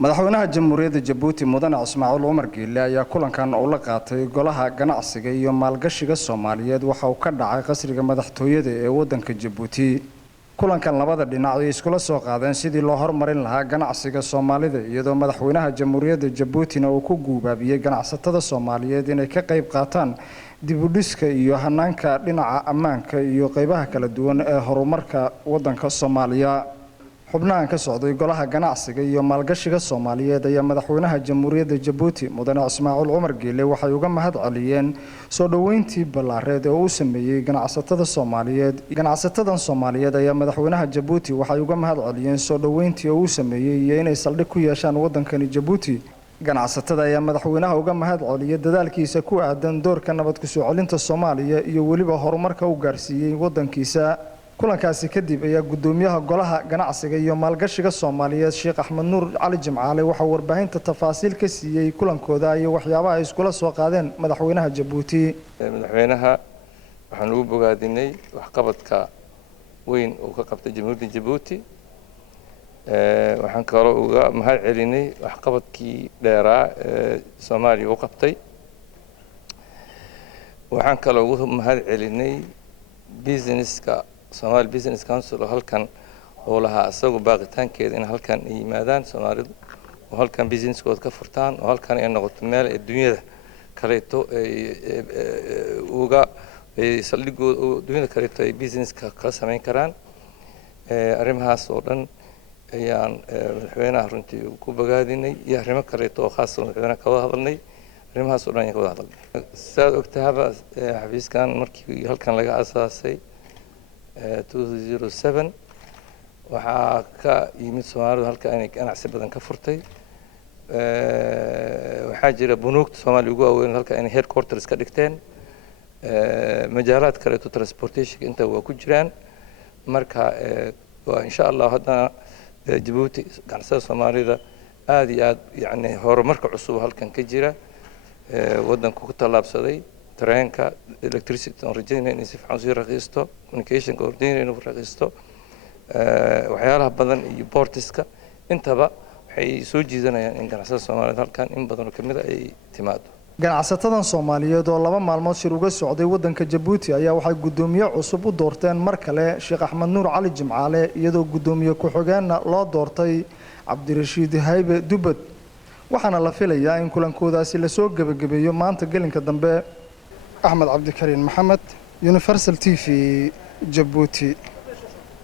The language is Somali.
madaxweynaha jamhuuriyadda Jabuuti Mudane Ismaaciil Umar Geelle ayaa kulankan oo la qaatay golaha ganacsiga iyo maalgashiga Soomaaliyeed waxa uu ka dhacay qasriga madaxtooyada ee wadanka Jabuuti. kulankan labada dhinac ay iskula soo qaadeen sidii loo horumarin lahaa ganacsiga Soomaalida iyadoo madaxweynaha jamhuuriyadda Jabuuti uu ku guubaabiyay ganacsatada Soomaaliyeed inay ka qayb qaataan dib u dhiska iyo hanaanka dhinaca ammaanka iyo qaybaha kala duwan ee horumarka wadanka Soomaaliya. xubnahan ka socday golaha ganacsiga iyo maalgashiga Soomaaliyeed ayaa madaxweynaha jamhuuriyadda Jabuuti Mudane Ismaaciil Umar Geelle waxay uga mahad celiyeen soo dhaweyntii ballaareed oo uu sameeyay ganacsatada Soomaaliyeed. ganacsatadan Soomaaliyeed ayaa madaxweynaha Jabuuti waxay uga mahad celiyeen soo dhaweyntii oo uu sameeyay iyo inay saldhig ku yeeshaan wadankani Jabuuti. ganacsatada ayaa madaxweynaha uga mahad celiyay dadaalkiisa ku aadan doorka nabad ku soo celinta Soomaaliya iyo waliba horumarka uu gaarsiiyay wadankiisa. kulankaasi kadib ayaa gudoomiyaha golaha ganacsiga iyo maalgashiga Soomaaliyeed Sheekh Axmed Nuur Cali Jimcaale waxa warbaahinta tafaasiil ka siiyay kulankooda iyo waxyaabaha ay iskula soo qaadeen madaxweynaha Jabuuti. madaxweynaha waxaan ugu bogaadinay waxqabadka weyn oo ka qabtay jamhuuriyadda Jabuuti. waxaan kaloo uga mahad celinay waxqabadkii dheeraa ee Soomaaliya u qabtay. waxaan kaloo uga mahad celinay businesska Somali Business Council halkan oo lahaa asagoo baaqitaankeeda in halkan ay yimaadaan Soomaalidu oo halkan businesskooda ka furtaan oo halkan ay noqoto meel ee dunyada kaleeto uga saldhigooda dunyada kaleeto ay businesska ka sameyn karaan. arrimahaas oo dhan ayaan madaxweynaha runtii ku bogaadinay iyo arrimo kaleeto oo khaas ah madaxweynaha ka wada hadalnay. arrimahaas oo dhan ayaan ka wada hadalnay. saad ogtahay xafiiskan markii halkan laga asaasay 2007 waxaa ka yimid Soomaalidu halka inay ganacsi badan ka furtay. waxaa jira bunuugta Soomaaliya ugu waaweyn halka inay headquarters ka dhigteen. majaalaad kale to transportation inta waa ku jiraan. marka waa insha Allah hadana Jabuuti ganacsiga Soomaalida aad iyo aad yani horumarka cusub halkan ka jira. wadanku ku talaabsaday tareenka electricity oo rajaynaya in si fiican u raqiisto communication oo rajaynaya inuu raqiisto. waxyaalaha badan iyo portiska intaba waxay soo jiidanayaan in ganacsiga Soomaaliyeed halkan in badan oo kamid ay timaado. ganacsatadan Soomaaliyeed oo laba maalmood shir uga socday wadanka Jabuuti ayaa waxay gudoomiye cusub u doorteen mar kale Sheekh Axmed Nuur Cali Jimcaale iyadoo gudoomiye ku xigeenna loo doortay Cabdirashiid Haybe Dubad. waxaana la filayaa in kulankoodaasi la soo gabagabeeyo maanta gelinka dambe. Axmed Cabdikariin Maxamed, Universal TV, Jabuuti.